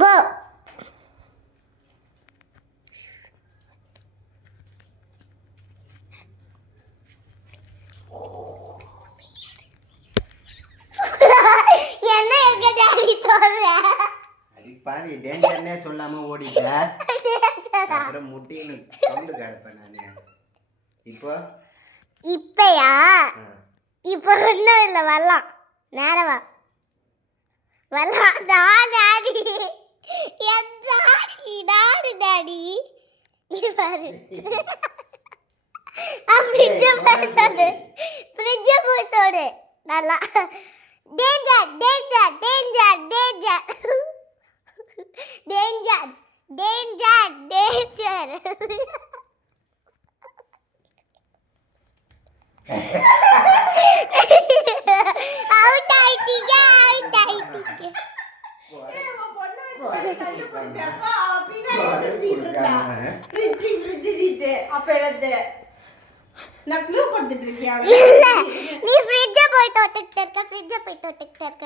கோ. என்ன எங்க டாடி சொல்ற? அடி பாவி டேஞ்சர்னே சொல்லாம ஓடிட்ட. அப்புறம் முட்டின்னு சவுண்ட் கேட்பேன் நானு. இப்பயா இப்போ ஒன்றும் இல்லை, வரலாம் நேரம் வா வரலாம். டாடி என் டாடி டாடி டாடி பாரு. ஃப்ரிட்ஜை போய் தோடு நல்லா. Danger danger danger danger danger danger danger. Out ஆயிட்டீங்க, அவுட் ஆயிட்டீங்க. நான் க்ளூ கொடுத்துட்டு இருக்கேன். நீ ஃப்ரிட்ஜை போய் தொட்டுக்கிட்டு இருக்க, ஃப்ரிட்ஜை போய் தொட்டுக்கிட்டு இருக்க.